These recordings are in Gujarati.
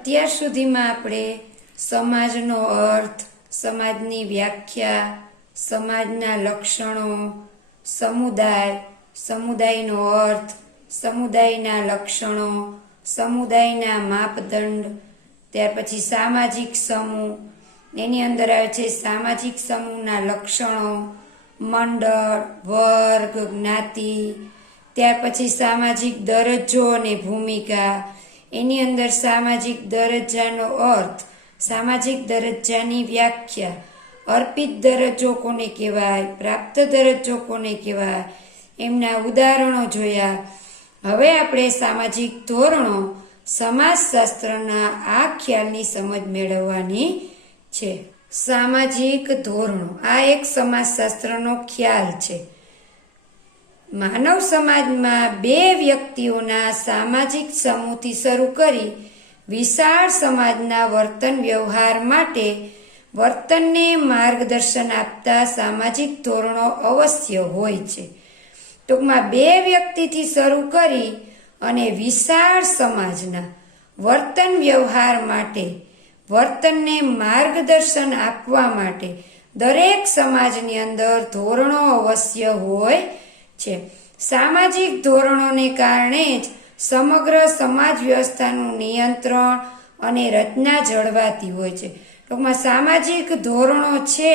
અત્યાર સુધીમાં આપણે સમાજનો અર્થ, સમાજની વ્યાખ્યા, સમાજના લક્ષણો, સમુદાય, સમુદાયનો અર્થ, સમુદાયના લક્ષણો, સમુદાયના માપદંડ, ત્યાર પછી સામાજિક સમૂહ, એની અંદર આવે છે સામાજિક સમૂહના લક્ષણો, મંડળ, વર્ગ, જ્ઞાતિ, ત્યાર પછી સામાજિક દરજ્જો અને ભૂમિકા, એની અંદર સામાજિક દરજ્જાનો અર્થ, સામાજિક દરજ્જાની વ્યાખ્યા, અર્પિત દરજ્જો કોને કહેવાય, પ્રાપ્ત દરજ્જો કોને કહેવાય, એમના ઉદાહરણો જોયા. હવે આપણે સામાજિક ધોરણો, સમાજશાસ્ત્રના આ ખ્યાલની સમજ મેળવવાની છે. સામાજિક ધોરણો આ એક સમાજશાસ્ત્રનો ખ્યાલ છે. માનવ સમાજમાં બે વ્યક્તિઓના સામાજિક સમૂહથી શરૂ કરી વિશાળ સમાજના વર્તન વ્યવહાર માટે વર્તનને માર્ગદર્શન આપતા સામાજિક ધોરણો અવશ્ય હોય છે. ટૂંકમાં બે વ્યક્તિથી શરૂ કરી અને વિશાળ સમાજના વર્તન વ્યવહાર માટે વર્તનને માર્ગદર્શન આપવા માટે દરેક સમાજની અંદર ધોરણો અવશ્ય હોય છે. સામાજિક ધોરણોને કારણે જ સમગ્ર સમાજ વ્યવસ્થાનું નિયંત્રણ અને રચના જળવાતી હોય છે. ટૂંકમાં સામાજિક ધોરણો છે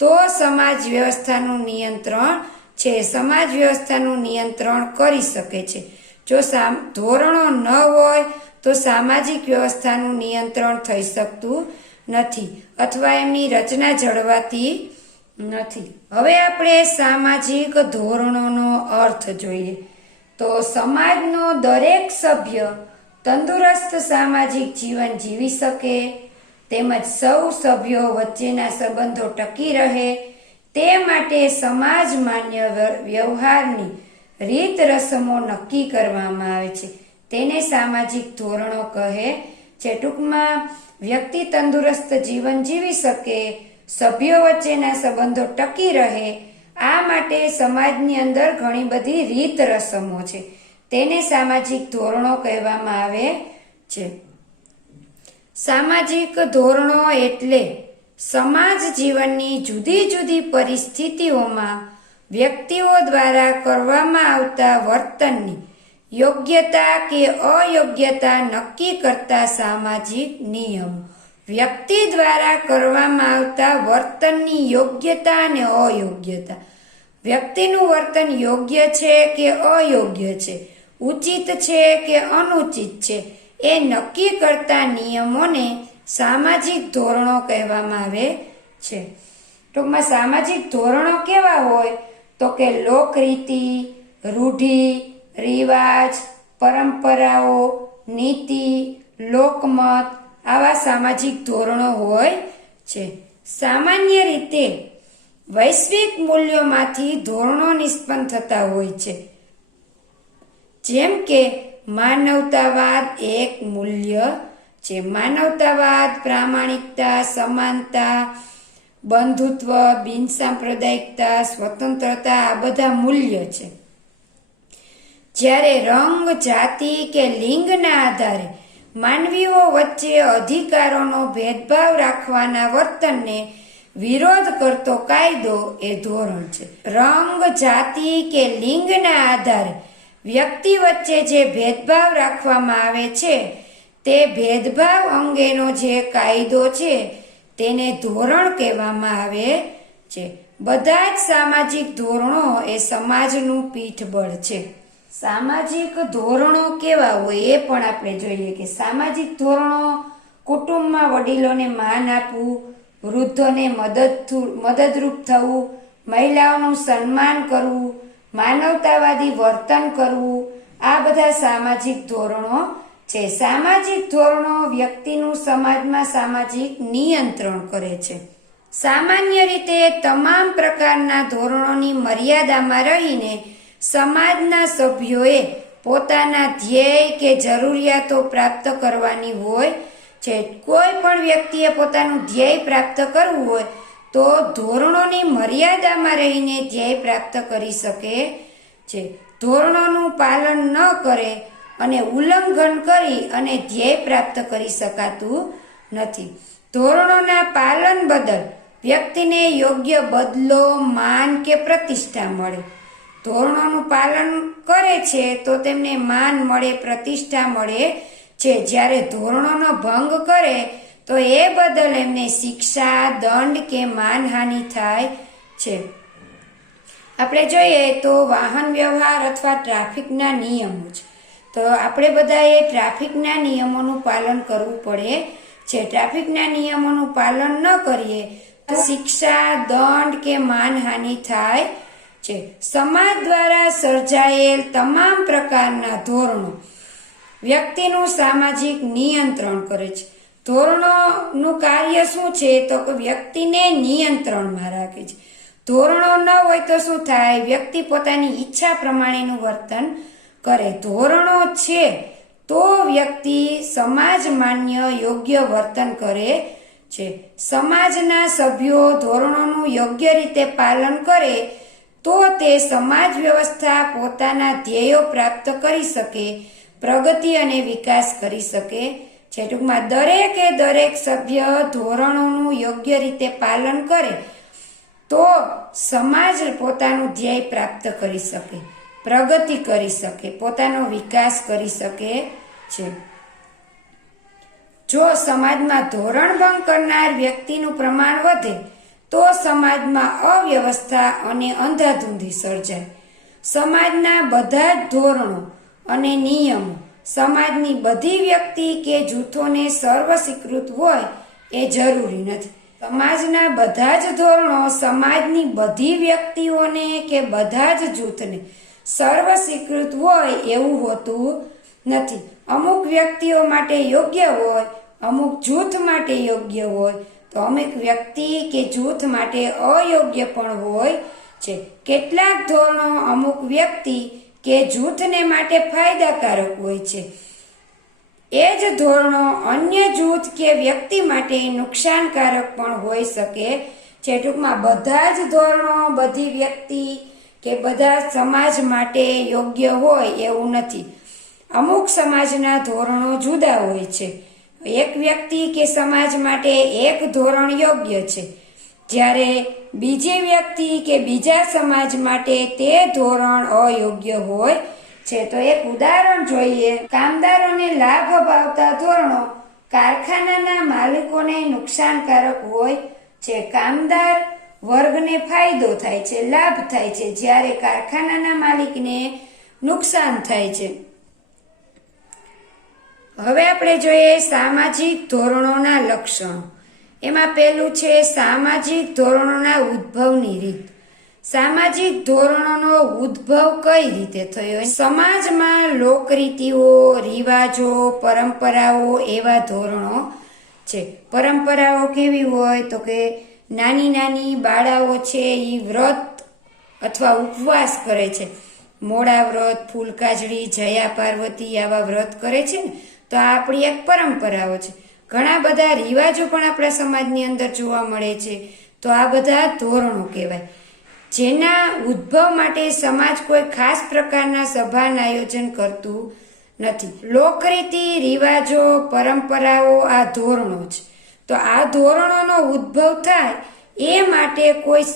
તો સમાજ વ્યવસ્થાનું નિયંત્રણ છે, સમાજ વ્યવસ્થાનું નિયંત્રણ કરી શકે છે. જો ધોરણો ન હોય તો સામાજિક વ્યવસ્થાનું નિયંત્રણ થઈ શકતું નથી અથવા એમની રચના જળવાતી નથી. હવે આપણે સામાજિક ધોરણોનો અર્થ જોઈએ તો સમાજનો દરેક સભ્ય તંદુરસ્ત સામાજિક જીવન જીવી શકે તેમજ સૌ સભ્યો વચ્ચેના સંબંધો ટકી રહે તે માટે સમાજ માન્ય વ્યવહારની રીત રસમો નક્કી કરવામાં આવે છે. તેને સામાજિક ધોરણો કહે છે. ટૂંકમાં વ્યક્તિ તંદુરસ્ત જીવન જીવી શકે, સભ્યો વચ્ચેના સંબંધો ટકી રહે, આ માટે સમાજની અંદર ઘણી બધી રીત રસમો છે. તેને સામાજિક ધોરણો કહેવામાં આવે છે. સામાજિક ધોરણો એટલે સમાજ જીવનની જુદી જુદી પરિસ્થિતિઓમાં વ્યક્તિઓ દ્વારા કરવામાં આવતા વર્તનની યોગ્યતા કે અયોગ્યતા નક્કી કરતા સામાજિક નિયમો. વ્યક્તિ દ્વારા કરવામાં આવતા વર્તનની યોગ્યતા અને અયોગ્યતા, વ્યક્તિનું વર્તન યોગ્ય છે કે અયોગ્ય છે, ઉચિત છે કે અનુચિત છે, એ નક્કી કરતા નિયમોને સામાજિક ધોરણો કહેવામાં આવે છે. ટૂંકમાં સામાજિક ધોરણો કેવા હોય તો કે લોકરીતિ, રૂઢિ, રિવાજ, પરંપરાઓ, નીતિ, લોકમત, આવા સામાજિક ધોરણો હોય છે. સામાન્ય રીતે વૈશ્વિક મૂલ્યોમાંથી ધોરણો નિષ્પન્ન થતા હોય છે. જેમ કે માનવતાવાદ એક મૂલ્ય છે. માનવતાવાદ પ્રામાણિકતા, સમાનતા, બંધુત્વ, બિનસાંપ્રદાયિકતા, સ્વતંત્રતા આ બધા મૂલ્ય છે. જ્યારે રંગ, જાતિ કે લિંગના આધારે માનવીઓ વચ્ચે અધિકારોનો ભેદભાવ રાખવાના વર્તનને વિરોધ કરતો કાયદો એ ધોરણ છે. રંગ, જાતિ કે લિંગના આધારે વ્યક્તિ વચ્ચે જે ભેદભાવ રાખવામાં આવે છે તે ભેદભાવ અંગેનો જે કાયદો છે તેને ધોરણ કહેવામાં આવે છે. બધા જ સામાજિક ધોરણો એ સમાજનું પીઠબળ છે. સામાજિક ધોરણો કેવા હોય એ પણ આપણે જોઈએ કે સામાજિક ધોરણો કુટુંબમાં વડીલોને માન આપવું, વૃદ્ધોને મદદરૂપ થવું, મહિલાઓનું સન્માન કરવું, માનવતાવાદી વર્તન કરવું, આ બધા સામાજિક ધોરણો છે. સામાજિક ધોરણો વ્યક્તિનું સમાજમાં સામાજિક નિયંત્રણ કરે છે. સામાન્ય રીતે તમામ પ્રકારના ધોરણોની મર્યાદામાં રહીને સમાજના સભ્યોએ પોતાના ધ્યેય કે જરૂરિયાતો પ્રાપ્ત કરવાની હોય છે. કોઈ પણ વ્યક્તિએ પોતાનું ધ્યેય પ્રાપ્ત કરવું હોય તો ધોરણોની મર્યાદામાં રહીને ધ્યેય પ્રાપ્ત કરી શકે છે. ધોરણોનું પાલન ન કરે અને ઉલ્લંઘન કરી અને ધ્યેય પ્રાપ્ત કરી શકાતું નથી. ધોરણોના પાલન બદલ વ્યક્તિને યોગ્ય બદલો, માન કે પ્રતિષ્ઠા મળે. ધોરણોનું પાલન કરે છે તો તેમને માન મળે, પ્રતિષ્ઠા મળે છે. જ્યારે ધોરણોનો ભંગ કરે તો એ બદલ એમને શિક્ષા, દંડ કે માનહાનિ થાય છે. આપણે જોઈએ તો વાહન વ્યવહાર અથવા ટ્રાફિકના નિયમો છે. તો આપણે બધાએ ટ્રાફિકના નિયમોનું પાલન કરવું પડે છે. ટ્રાફિકના નિયમોનું પાલન ન કરીએ તો શિક્ષા, દંડ કે માનહાનિ થાય છે. સમાજ દ્વારા સર્જાયેલ તમામ પ્રકારના ધોરણો વ્યક્તિનું સામાજિક નિયંત્રણ કરે છે. ધોરણોનું કાર્ય શું છે? તો કે વ્યક્તિને નિયંત્રણમાં રાખે છે. ધોરણો ન હોય તો શું થાય? વ્યક્તિ પોતાની ઈચ્છા પ્રમાણેનું વર્તન કરે. ધોરણો છે તો વ્યક્તિ સમાજ માન્ય યોગ્ય વર્તન કરે છે. સમાજના સભ્યો ધોરણોનું યોગ્ય રીતે પાલન કરે તો તે સમાજ વ્યવસ્થા પોતાના ધ્યેયો પ્રાપ્ત કરી શકે, પ્રગતિ અને વિકાસ કરી શકે છે. ટૂંકમાં દરેક સભ્ય ધોરણોનું યોગ્ય રીતે પાલન કરે તો સમાજ પોતાનું ધ્યેય પ્રાપ્ત કરી શકે, પ્રગતિ કરી શકે, પોતાનો વિકાસ કરી શકે છે. જો સમાજમાં ધોરણ ભંગ કરનાર વ્યક્તિનું પ્રમાણ વધે તો સમાજમાં અવ્યવસ્થા અને અંધાધૂંધી સર્જાય. સમાજના બધા જ ધોરણો અને નિયમો સમાજની બધી વ્યક્તિ કે જૂથોને સર્વ સ્વીકૃત હોય એ જરૂરી નથી. સમાજના બધા જ ધોરણો સમાજની બધી વ્યક્તિઓને કે બધા જ જૂથને સર્વ સ્વીકૃત હોય એવું હોતું નથી. અમુક વ્યક્તિઓ માટે યોગ્ય હોય, અમુક જૂથ માટે યોગ્ય હોય, તો અમુક વ્યક્તિ કે જૂથ માટે અયોગ્ય પણ હોય છે. કેટલાક ધોરણો અમુક વ્યક્તિ કે જૂથને માટે ફાયદાકારક હોય છે. એ જ ધોરણો અન્ય જૂથ કે વ્યક્તિ માટે નુકસાનકારક પણ હોઈ શકે છે. ટૂંકમાં બધા જ ધોરણો બધી વ્યક્તિ કે બધા સમાજ માટે યોગ્ય હોય એવું નથી. અમુક સમાજના ધોરણો જુદા હોય છે. એક વ્યક્તિ કે સમાજ માટે એક ધોરણ યોગ્ય છે, જ્યારે બીજી વ્યક્તિ કે બીજા સમાજ માટે તે ધોરણ અયોગ્ય હોય છે. તો એક ઉદાહરણ જોઈએ. કામદારોને લાભ અપાવતા ધોરણો કારખાનાના માલિકોને નુકસાનકારક હોય છે. કામદાર વર્ગને ફાયદો થાય છે, લાભ થાય છે, જ્યારે કારખાનાના માલિકને નુકસાન થાય છે. હવે આપણે જોઈએ સામાજિક ધોરણોના લક્ષણો. એમાં પહેલું છે સામાજિક ધોરણોના ઉદ્ભવની રીત. સામાજિક ધોરણોનો ઉદ્ભવ કઈ રીતે થયો? સમાજમાં લોકરીતિઓ, રિવાજો, પરંપરાઓ એવા ધોરણો છે. પરંપરાઓ કેવી હોય? તો કે નાની નાની બાળાઓ છે એ વ્રત અથવા ઉપવાસ કરે છે. મોડા વ્રત, ફૂલકાજળી, જયા પાર્વતી આવા વ્રત કરે છે ને, તો આ આપણી એક પરંપરાઓ છે. ઘણા બધા રિવાજો પણ આપણા સમાજની અંદર જોવા મળે છે. તો આ બધા ધોરણો કહેવાય. જેના ઉદ્ભવ માટે સમાજ કોઈ ખાસ પ્રકારના સભાના આયોજન કરતું નથી. લોકરીતિ, રિવાજો, પરંપરાઓ આ ધોરણો છે. તો આ ધોરણોનો ઉદ્ભવ થાય એ માટે કોઈ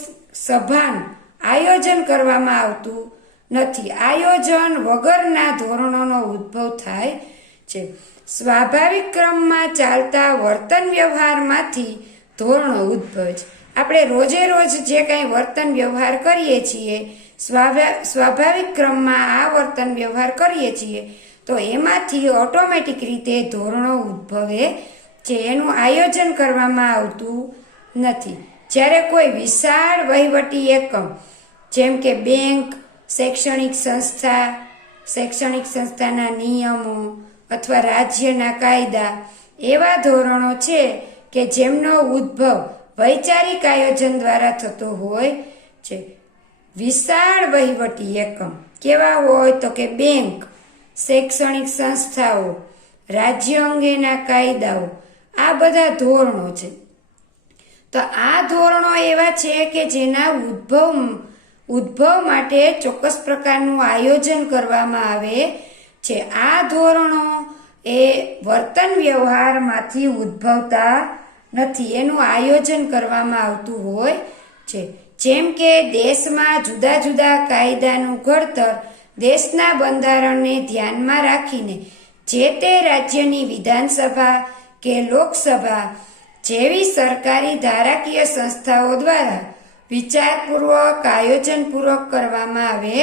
સભાનું આયોજન કરવામાં આવતું નથી. આયોજન વગરના ધોરણોનો ઉદ્ભવ થાય છે. સ્વાભાવિક ક્રમમાં ચાલતા વર્તન વ્યવહારમાંથી ધોરણો ઉદ્ભવે છે. આપણે રોજે રોજ જે કાંઈ વર્તન વ્યવહાર કરીએ છીએ, સ્વાભાવિક ક્રમમાં આ વર્તન વ્યવહાર કરીએ છીએ, તો એમાંથી ઓટોમેટિક રીતે ધોરણો ઉદ્ભવે છે. એનું આયોજન કરવામાં આવતું નથી. જ્યારે કોઈ વિશાળ વહીવટી એકમ જેમ કે બેંક, શૈક્ષણિક સંસ્થાના નિયમો અથવા રાજ્યના કાયદા એવા ધોરણો છે કે જેમનો ઉદ્ભવ વૈચારિક આયોજન દ્વારા થતો હોય છે. વિશાળ વહીવટી એકમ કેવા હોય? તો કે બેંક, શૈક્ષણિક સંસ્થાઓ, રાજ્ય અંગેના કાયદાઓ, આ બધા ધોરણો છે. તો આ ધોરણો એવા છે કે જેના ઉદ્ભવ માટે ચોક્કસ પ્રકારનું આયોજન કરવામાં આવે છે. આ ધોરણો એ વર્તન વ્યવહારમાંથી ઉદ્ભવતા નથી, એનું આયોજન કરવામાં આવતું હોય છે. જેમ કે દેશમાં જુદા જુદા કાયદાનું ઘડતર દેશના બંધારણને ધ્યાનમાં રાખીને જે તે રાજ્યની વિધાનસભા કે લોકસભા જેવી સરકારી ધારાકીય સંસ્થાઓ દ્વારા વિચારપૂર્વક આયોજનપૂર્વક કરવામાં આવે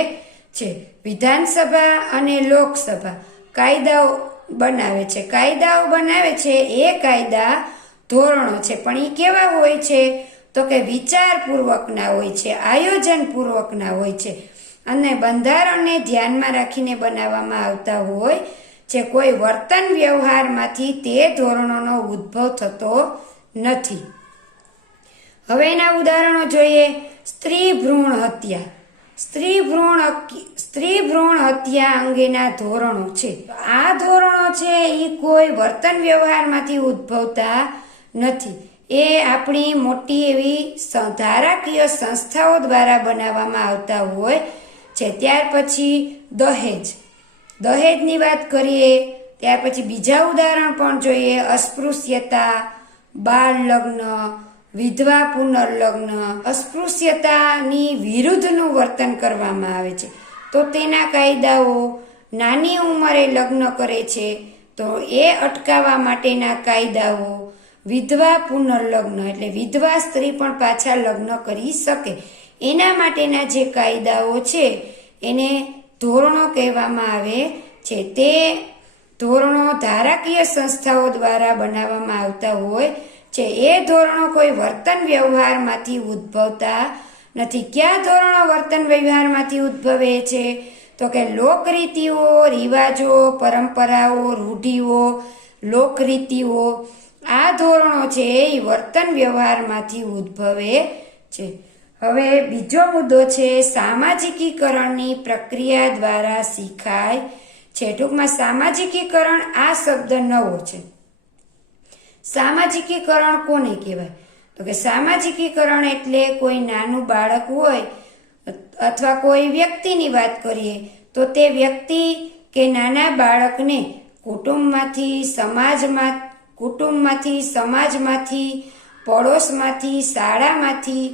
છે. વિધાનસભા અને લોકસભા કાયદાઓ બનાવે છે. કાયદાઓ બનાવે છે એ કાયદા ધોરણો છે, પણ એ કેવા હોય છે તો કે વિચારપૂર્વકના હોય છે, આયોજનપૂર્વકના હોય છે અને બંધારણને ધ્યાનમાં રાખીને બનાવવામાં આવતા હોય છે. કોઈ વર્તન વ્યવહારમાંથી તે ધોરણોનો ઉદ્ભવ થતો નથી. હવે એના ઉદાહરણો જોઈએ. સ્ત્રી ભ્રૂણ હત્યા. સ્ત્રી ભ્રૂણ હત્યા અંગેના ધોરણો છે. આ ધોરણો છે એ કોઈ વર્તન વ્યવહારમાંથી ઉદ્ભવતા નથી, એ આપણી મોટી એવી ધારાકીય સંસ્થાઓ દ્વારા બનાવવામાં આવતા હોય છે. ત્યાર પછી દહેજની વાત કરીએ. ત્યાર પછી બીજા ઉદાહરણ પણ જોઈએ. અસ્પૃશ્યતા, બાળ લગ્ન, વિધવા પુનર્લગ્ન. અસ્પૃશ્યતાની વિરુદ્ધનું વર્તન કરવામાં આવે છે તો તેના કાયદાઓ, નાની ઉંમરે લગ્ન કરે છે તો એ અટકાવવા માટેના કાયદાઓ, વિધવા પુનર્લગ્ન એટલે વિધવા સ્ત્રી પણ પાછા લગ્ન કરી શકે એના માટેના જે કાયદાઓ છે એને ધોરણો કહેવામાં આવે છે. તે ધોરણો ધારાકીય સંસ્થાઓ દ્વારા બનાવવામાં આવતા હોય છે. એ ધોરણો કોઈ વર્તન વ્યવહારમાંથી ઉદ્ભવતા નથી. કયા ધોરણો વર્તન વ્યવહારમાંથી ઉદ્ભવે છે તો કે લોકરીતિઓ, રિવાજો, પરંપરાઓ, રૂઢિઓ, લોકરીતિઓ. આ ધોરણો છે એ વર્તન વ્યવહારમાંથી ઉદ્ભવે છે. હવે બીજો મુદ્દો છે સામાજિકીકરણની પ્રક્રિયા દ્વારા શીખાય છે. ટૂંકમાં સામાજિકીકરણ આ શબ્દ નવો છે. સામાજિકીકરણ કોને કહેવાય તો કે સામાજિકીકરણ એટલે કોઈ નાનું બાળક હોય અથવા કોઈ વ્યક્તિની વાત કરીએ તો તે વ્યક્તિ કે નાના બાળકને કુટુંબમાંથી, સમાજમાંથી, પડોશમાંથી, શાળામાંથી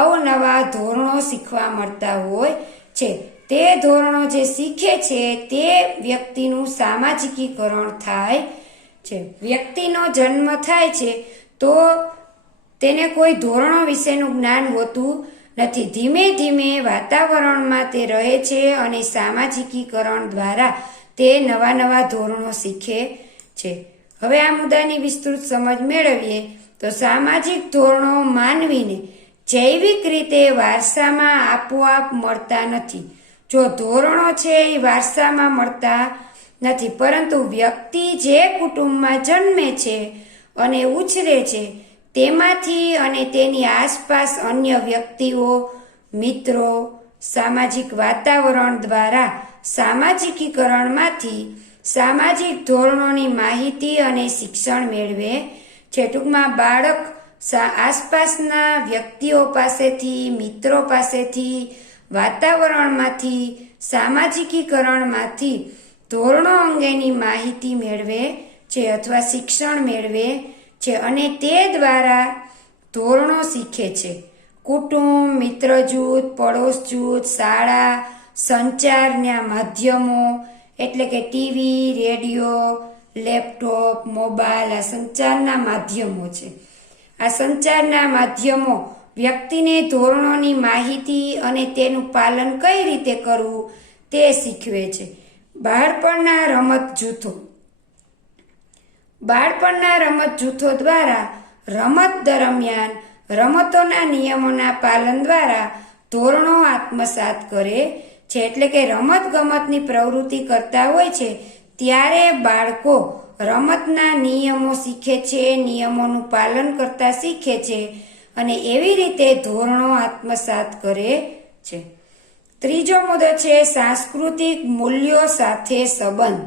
અવનવા ધોરણો શીખવા મળતા હોય છે. તે ધોરણો જે શીખે છે તે વ્યક્તિનું સામાજિકીકરણ થાય છે. વ્યક્તિનો જન્મ થાય છે તો તેને કોઈ ધોરણો વિશેનું જ્ઞાન હોતું નથી. ધીમે ધીમે વાતાવરણમાં તે રહે છે અને સામાજિકીકરણ દ્વારા તે નવા નવા ધોરણો શીખે છે. હવે આ મુદ્દાની વિસ્તૃત સમજ મેળવીએ તો સામાજિક ધોરણો માનવીને જૈવિક રીતે વારસામાં આપોઆપ મળતા નથી. જો ધોરણો છે એ વારસામાં મળતા નથી, પરંતુ વ્યક્તિ જે કુટુંબમાં જન્મે છે અને ઉછરે છે તેમાંથી અને તેની આસપાસ અન્ય વ્યક્તિઓ, મિત્રો, સામાજિક વાતાવરણ દ્વારા સામાજિકીકરણમાંથી સામાજિક ધોરણોની માહિતી અને શિક્ષણ મેળવે છે. ટૂંકમાં બાળક આસપાસના વ્યક્તિઓ પાસેથી, મિત્રો પાસેથી, વાતાવરણમાંથી, સામાજિકીકરણમાંથી ધોરણો અંગેની માહિતી મેળવે છે અથવા શિક્ષણ મેળવે છે અને તે દ્વારા ધોરણો શીખે છે. કુટુંબ, મિત્ર જૂથ, પડોશ જૂથ, શાળા, સંચારના માધ્યમો એટલે કે ટીવી, રેડિયો, લેપટોપ, મોબાઈલ આ સંચારના માધ્યમો છે. આ સંચારના માધ્યમો વ્યક્તિને ધોરણોની માહિતી અને તેનું પાલન કઈ રીતે કરવું તે શીખવે છે. બાળપણના રમત જૂથો દ્વારા રમત દરમિયાન રમતોના નિયમોના પાલન દ્વારા ધોરણો આત્મસાત કરે છે. એટલે કે રમત ગમતની પ્રવૃત્તિ કરતા હોય છે ત્યારે બાળકો રમતના નિયમો શીખે છે, નિયમોનું પાલન કરતા શીખે છે અને એવી રીતે ધોરણો આત્મસાત કરે છે. ત્રીજો મુદ્દો છે સાંસ્કૃતિક મૂલ્યો સાથે સંબંધ.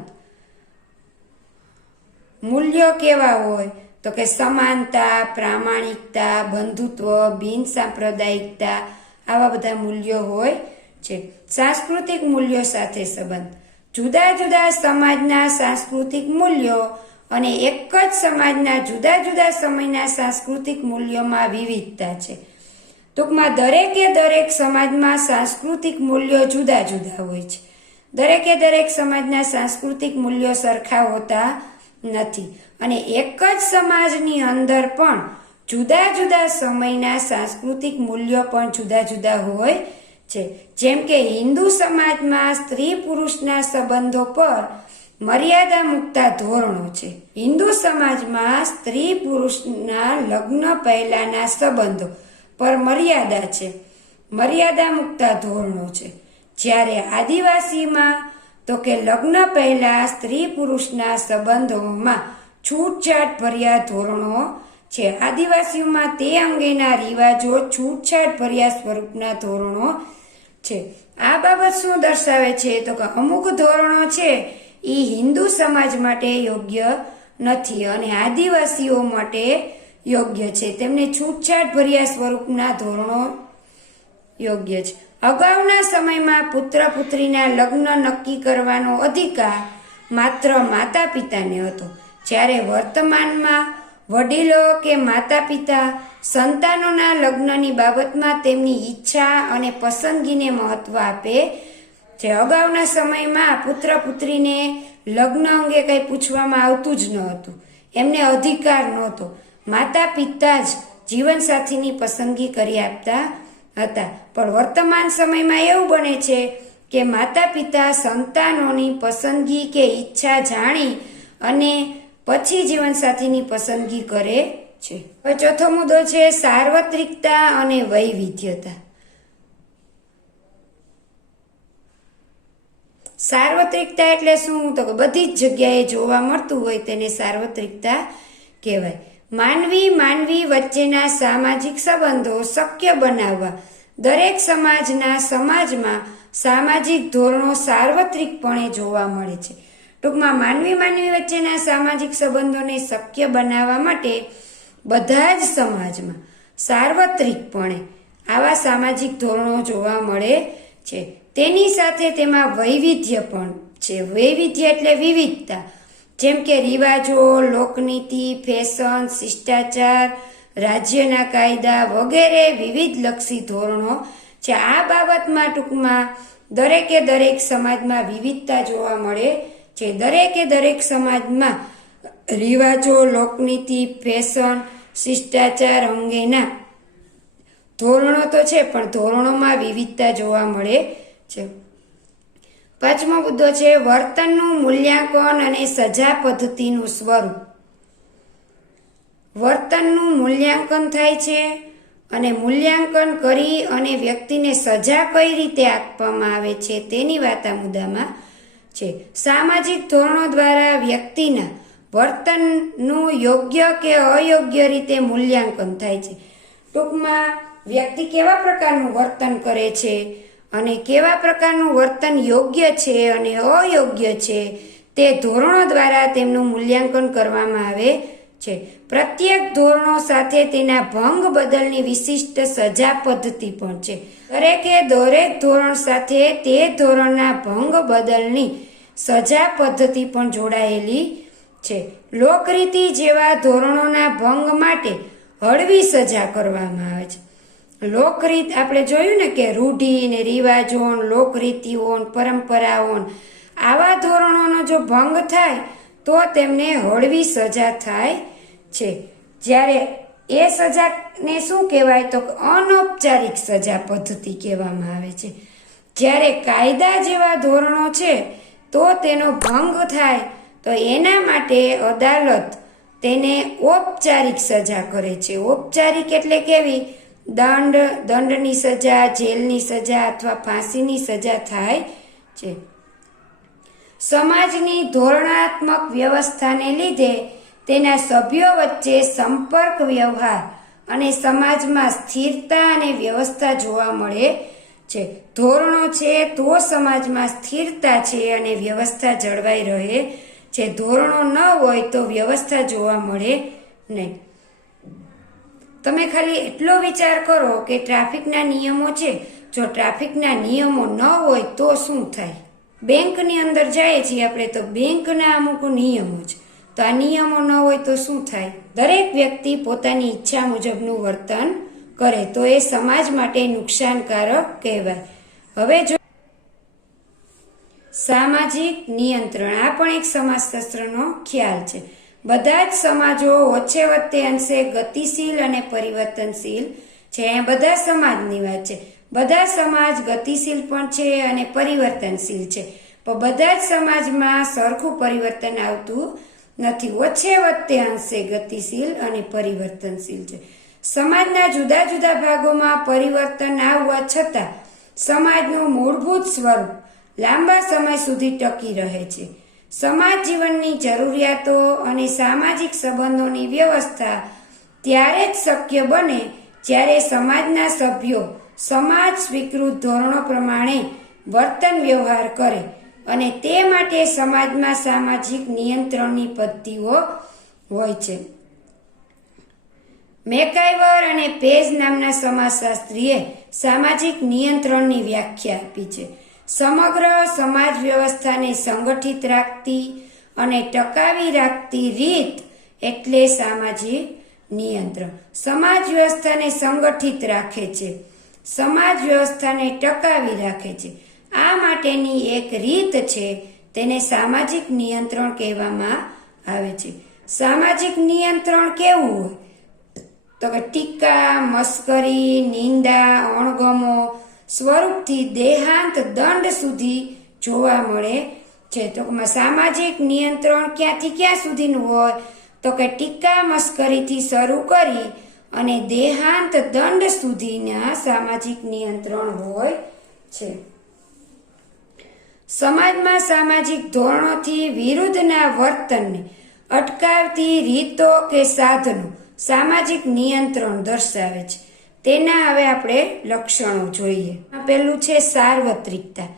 મૂલ્યો કેવા હોય તો કે સમાનતા, પ્રામાણિકતા, બંધુત્વ, બિનસાંપ્રદાયિકતા આવા બધા મૂલ્યો હોય છે. સાંસ્કૃતિક મૂલ્યો સાથે સંબંધ. જુદા જુદા સમાજના સાંસ્કૃતિક મૂલ્યો અને એક જ સમાજના જુદા જુદા સમયના સાંસ્કૃતિક મૂલ્યોમાં વિવિધતા છે. ટૂંકમાં દરેક સમાજમાં સાંસ્કૃતિક મૂલ્યો જુદા જુદા હોય છે. દરેક સમાજના સાંસ્કૃતિક મૂલ્યો સરખા હોતા નથી અને એક જ સમાજની અંદર પણ જુદા જુદા સમયના સાંસ્કૃતિક મૂલ્યો પણ જુદા જુદા હોય છે. જેમ કે હિન્દુ સમાજમાં સ્ત્રી પુરુષના સંબંધો પર મર્યાદા મૂકતા ધોરણો છે. હિન્દુ સમાજમાં સ્ત્રી પુરુષના લગ્ન પહેલાના સંબંધો પર મર્યાદા મૂકતા ધોરણો છે. જ્યારે આદિવાસીમાં તો કે લગ્ન પહેલા સ્ત્રી પુરુષના સંબંધોમાં છૂટછાટ ભર્યા ધોરણો છે. આદિવાસીઓમાં તે અંગેના રિવાજો છૂટછાટ ભર્યા સ્વરૂપના ધોરણો છે. આ બાબત શું દર્શાવે છે તો કે અમુક ધોરણો છે એ હિન્દુ સમાજ માટે યોગ્ય નથી અને આદિવાસીઓ માટે યોગ્ય છે. તેમને છૂટછાટ ભર્યા સ્વરૂપના ધોરણો યોગ્ય છે. અગાઉના સમયમાં પુત્ર પુત્રીના લગ્ન નક્કી કરવાનો અધિકાર માત્ર માતા પિતાને હતો, જ્યારે વર્તમાનમાં વડીલો કે માતા પિતા સંતાનોના લગ્નની બાબતમાં તેમની ઈચ્છા અને પસંદગીને મહત્વ આપે છે. અગાઉના સમયમાં પુત્ર પુત્રીને લગ્ન અંગે કંઈ પૂછવામાં આવતું જ ન હતું, એમને અધિકાર નહોતો. માતા પિતા જ જીવનસાથીની પસંદગી કરી આપતા હતા. પણ વર્તમાન સમયમાં એવું બને છે કે માતા પિતા સંતાનોની પસંદગી કે ઈચ્છા જાણી અને પછી જીવનસાથીની પસંદગી કરે છે. હવે ચોથો મુદ્દો છે સાર્વત્રિકતા અને વૈવિધ્યતા. સાર્વત્રિકતા એટલે શું તો કે બધી જ જગ્યાએ જોવા મળતું હોય તેને સાર્વત્રિકતા કહેવાય. માનવી વચ્ચેના સામાજિક સંબંધો શક્ય બનાવવા દરેક સમાજમાં સામાજિક ધોરણો સાર્વત્રિકપણે જોવા મળે છે. ટૂંકમાં માનવી વચ્ચેના સામાજિક સંબંધોને શક્ય બનાવવા માટે બધા જ સમાજમાં સાર્વત્રિકપણે આવા સામાજિક ધોરણો જોવા મળે છે. તેની સાથે તેમાં વૈવિધ્ય પણ છે. વૈવિધ્ય એટલે વિવિધતા, જેમ કે રિવાજો, લોકનીતિ, ફેશન, શિષ્ટાચાર, રાજ્યના કાયદા વગેરે વિવિધ લક્ષી ધોરણો છે. આ બાબતમાં ટૂંકમાં દરેક સમાજમાં વિવિધતા જોવા મળે છે. દરેક સમાજમાં રિવાજો, લોકનીતિ, ફેશન, શિષ્ટાચાર અંગેના ધોરણો તો છે પણ ધોરણોમાં વિવિધતા જોવા મળે છે. પાંચમો મુદ્દો છે વર્તનનું મૂલ્યાંકન અને સજા પદ્ધતિનું સ્વરૂપ. વર્તનનું મૂલ્યાંકન થાય છે અને મૂલ્યાંકન કરી અને વ્યક્તિને સજા કઈ રીતે આપવામાં આવે છે તેની વાત આ મુદ્દામાં છે. સામાજિક ધોરણો દ્વારા વ્યક્તિના વર્તનનું યોગ્ય કે અયોગ્ય રીતે મૂલ્યાંકન થાય છે. ટૂંકમાં વ્યક્તિ કેવા પ્રકારનું વર્તન કરે છે અને કેવા પ્રકારનું વર્તન યોગ્ય છે અને અયોગ્ય છે તે ધોરણો દ્વારા તેમનું મૂલ્યાંકન કરવામાં આવે છે. પ્રત્યેક ધોરણો સાથે તેના ભંગ બદલની વિશિષ્ટ સજા પદ્ધતિ પણ છે. દરેક ધોરણ સાથે તે ધોરણના ભંગ બદલની સજા પદ્ધતિ પણ જોડાયેલી છે. લોકરીતિ જેવા ધોરણોના ભંગ માટે હળવી સજા કરવામાં આવે છે. લોકરીત આપણે જોયું ને કે રૂઢિ ને રિવાજો, લોકરીતિઓ, પરંપરાઓ, આવા ધોરણોનો જો ભંગ થાય તો તેમને હળવી સજા થાય છે. જ્યારે એ સજાને શું કહેવાય તો અનૌપચારિક સજા પદ્ધતિ કહેવામાં આવે છે. જ્યારે કાયદા જેવા ધોરણો છે તો તેનો ભંગ થાય તો એના માટે અદાલત તેને ઔપચારિક સજા કરે છે. ઔપચારિક એટલે કેવી? દંડની સજા, જેલની સજા અથવા ફાંસીની સજા થાય છે. સમાજની ધોરણાત્મક વ્યવસ્થાને લીધે તેના સભ્યો વચ્ચે સંપર્ક વ્યવહાર અને સમાજમાં સ્થિરતા અને વ્યવસ્થા જોવા મળે છે. ધોરણો છે તો સમાજમાં સ્થિરતા છે અને વ્યવસ્થા જળવાઈ રહે છે. ધોરણો ન હોય તો વ્યવસ્થા જોવા મળે નહીં. તમે ખાલી એટલો વિચાર કરો કે ટ્રાફિકના નિયમો છે, જો ટ્રાફિકના નિયમો ન હોય તો શું થાય? બેંકની અંદર જાય છીએ આપણે તો બેંકના અમુક નિયમો છે, તો આ નિયમો ન હોય તો શું થાય? દરેક વ્યક્તિ પોતાની ઈચ્છા મુજબનું વર્તન કરે તો એ સમાજ માટે નુકસાનકારક કહેવાય. હવે જો સામાજિક નિયંત્રણ, આ પણ એક સમાજશાસ્ત્રનો ખ્યાલ છે. બધા જ સમાજો ઓછે વત્તે અંશે ગતિશીલ અને પરિવર્તનશીલ છે. અહીંયા બધા સમાજની વાત છે. બધા સમાજ ગતિશીલ પણ છે અને પરિવર્તનશીલ છે, પણ બધા જ સમાજમાં સરખું પરિવર્તન આવતું નથી. ઓછે વત્તે અંશે ગતિશીલ અને પરિવર્તનશીલ છે. સમાજના જુદા જુદા ભાગોમાં પરિવર્તન આવવા છતાં સમાજનું મૂળભૂત સ્વરૂપ લાંબા સમય સુધી ટકી રહે છે. સમાજ જીવનની જરૂરિયાતો અને સામાજિક સંબંધોની વ્યવસ્થા ત્યારે જ શક્ય બને જ્યારે સમાજના સભ્યો સમાજ સ્વીકૃત ધોરણો પ્રમાણે વર્તન વ્યવહાર કરે, અને તે માટે સમાજમાં સામાજિક નિયંત્રણની પદ્ધતિઓ હોય છે. મેકાઈવર અને પેજ નામના સમાજશાસ્ત્રીએ સામાજિક નિયંત્રણની વ્યાખ્યા આપી છે. સમગ્ર સમાજ વ્યવસ્થાને સંગઠિત રાખતી અને ટકાવી રાખતી રીત એટલે સામાજિક નિયંત્રણ. સમાજ વ્યવસ્થાને સંગઠિત રાખે છે, સમાજ વ્યવસ્થાને ટકાવી રાખે છે. આ માટેની એક રીત છે, તેને સામાજિક નિયંત્રણ કહેવામાં આવે છે. સામાજિક નિયંત્રણ કેવું હોય? તો કે ટીકા, મસ્કરી, નિંદા, અણગમો સ્વરૂપથી દેહાંત દંડ સુધી જોવા મળે છે. તો સામાજિક નિયંત્રણ ક્યાંથી ક્યાં સુધીનું હોય? તો કે ટીકા મસ્કરીથી શરૂ કરી અને દેહાંત દંડ સુધીના સામાજિક નિયંત્રણ હોય છે. સમાજમાં સામાજિક ધોરણોથી વિરુદ્ધના વર્તનને અટકાવતી રીતો કે સાધનો સામાજિક નિયંત્રણ દર્શાવે છે. તેના હવે આપણે લક્ષણો જોઈએ. પહેલું છે સાર્વત્રિકતા.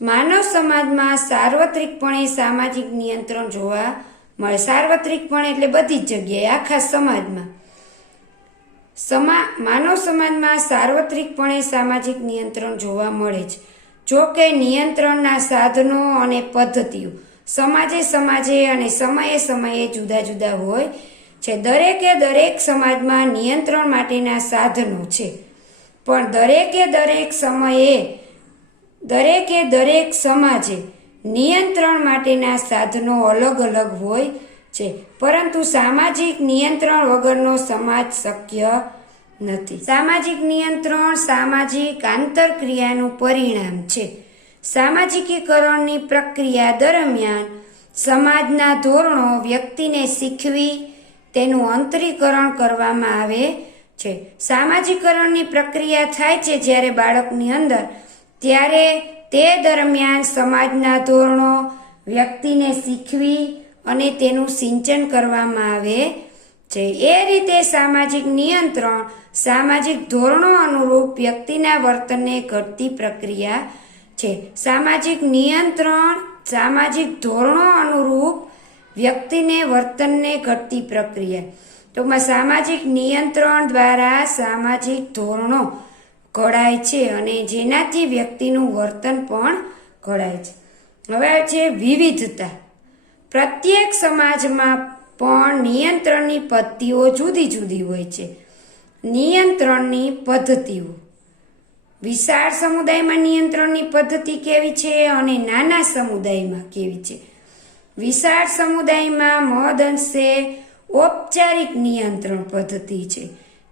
માનવ સમાજમાં સાર્વત્રિકપણે સામાજિક નિયંત્રણ જોવા મળે. સાર્વત્રિકપણે એટલે બધી જ જગ્યાએ, આખા સમાજમાં. માનવ સમાજમાં સાર્વત્રિકપણે સામાજિક નિયંત્રણ જોવા મળે છે. જો કે નિયંત્રણના સાધનો અને પદ્ધતિઓ સમાજે અને સમયે જુદા જુદા હોય છે. દરેક સમાજમાં નિયંત્રણ માટેના સાધનો છે, પણ દરેક સમાજે નિયંત્રણ માટેના સાધનો અલગ અલગ હોય છે. પરંતુ સામાજિક નિયંત્રણ વગરનો સમાજ શક્ય નથી. સામાજિક નિયંત્રણ સામાજિક આંતરક્રિયાનું પરિણામ છે. સામાજિકીકરણની પ્રક્રિયા દરમિયાન સમાજના ધોરણો વ્યક્તિને શીખવી તેનું અંતરીકરણ કરવામાં આવે છે. સામાજિકરણની પ્રક્રિયા થાય છે જ્યારે બાળકની અંદર, ત્યારે તે દરમિયાન સમાજના ધોરણો વ્યક્તિને શીખવી અને તેનું સિંચન કરવામાં આવે છે. એ રીતે સામાજિક નિયંત્રણ સામાજિક ધોરણો અનુરૂપ વ્યક્તિના વર્તનને ઘડતી પ્રક્રિયા છે. સામાજિક નિયંત્રણ સામાજિક ધોરણો અનુરૂપ વ્યક્તિને વર્તનને ઘડતી પ્રક્રિયા. ટૂંકમાં સામાજિક નિયંત્રણ દ્વારા સામાજિક ધોરણો ઘડાય છે અને જેનાથી વ્યક્તિનું વર્તન પણ ઘડાય છે. હવે છે વિવિધતા. પ્રત્યેક સમાજમાં પણ નિયંત્રણની પદ્ધતિઓ જુદી જુદી હોય છે. નિયંત્રણની પદ્ધતિઓ વિશાળ સમુદાયમાં નિયંત્રણની પદ્ધતિ કેવી છે અને નાના સમુદાયમાં કેવી છે? વિશાળ સમુદાયમાં મહદઅંશે ઔપચારિક નિયંત્રણ પદ્ધતિ છે,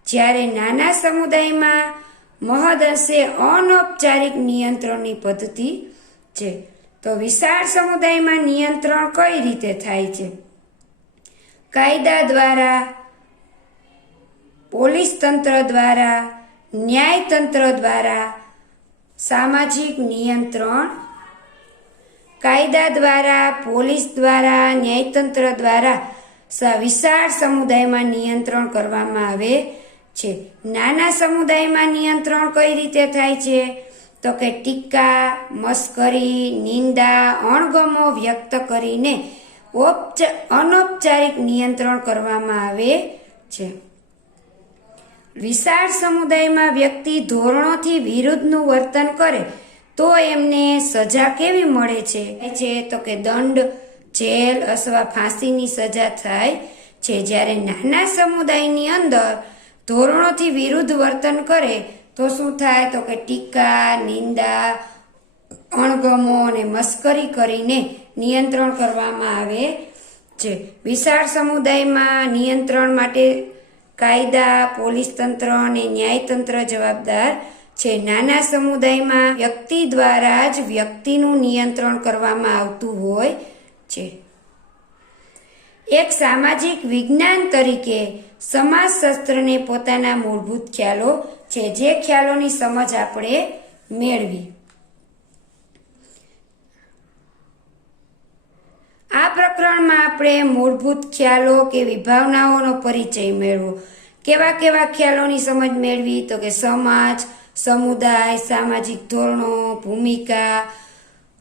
જ્યારે નાના સમુદાયમાં મહદઅંશે અનૌપચારિક નિયંત્રણની પદ્ધતિ છે. તો વિશાળ સમુદાયમાં નિયંત્રણ કઈ રીતે થાય છે? કાયદા દ્વારા, પોલીસ તંત્ર દ્વારા, ન્યાયતંત્ર દ્વારા સામાજિક નિયંત્રણ. કાયદા દ્વારા, પોલીસ દ્વારા, ન્યાયતંત્ર દ્વારા વિશાળ સમુદાયમાં નિયંત્રણ કરવામાં આવે છે. નાના સમુદાયમાં નિયંત્રણ કઈ રીતે થાય છે? તો કે ટીકા, મસ્કરી, નિંદા, અણગમો વ્યક્ત કરીને અનૌપચારિક નિયંત્રણ કરવામાં આવે છે. વિશાળ સમુદાયમાં વ્યક્તિ ધોરણોથી વિરુદ્ધનું વર્તન કરે તો એમને સજા કેવી મળે છે તો કે દંડ, જેલ અથવા ફાંસીની સજા થાય છે. જ્યારે નાના સમુદાયની અંદર ધોરણોથી વિરુદ્ધ વર્તન કરે તો શું થાય તો કે ટીકા, નિંદા, અણગમો અને મસ્કરી કરીને નિયંત્રણ કરવામાં આવે છે. વિશાળ સમુદાયમાં નિયંત્રણ માટે કાયદા, પોલીસ તંત્ર અને ન્યાયતંત્ર જવાબદાર છે. નાના સમુદાયમાં વ્યક્તિ દ્વારા જ વ્યક્તિનું નિયંત્રણ કરવામાં આવતું હોય છે. એક સામાજિક વિજ્ઞાન તરીકે સમાજશાસ્ત્રને પોતાના મૂળભૂત ખ્યાલો છે, જે ખ્યાલોની સમજ આપણે મેળવી. આ પ્રકરણમાં આપણે મૂળભૂત ખ્યાલો કે વિભાવનાઓનો પરિચય મેળવો. કેવા કેવા ખ્યાલોની સમજ મેળવી તો કે સમાજ, સમુદાય, સામાજિક ધોરણો, ભૂમિકા,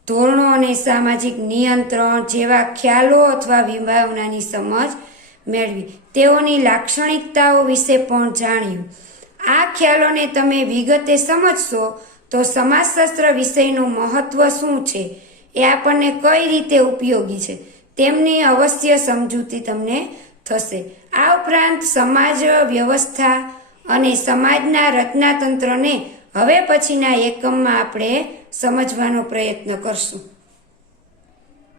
ધોરણો અને સામાજિક નિયંત્રણ જેવા ખ્યાલો અથવા વિભાવનાની સમજ મેળવી. તેઓની લાક્ષણિકતાઓ વિશે પણ જાણ્યું. આ ખ્યાલોને તમે વિગતે સમજશો તો સમાજશાસ્ત્ર વિષયનું મહત્વ શું છે, એ આપણને કઈ રીતે ઉપયોગી છે તેમની અવશ્ય સમજૂતી તમને થશે. આ ઉપરાંત સમાજ વ્યવસ્થા અને સમાજના રચનાતંત્રને હવે પછીના એકમમાં આપણે સમજવાનો પ્રયત્ન કરશું.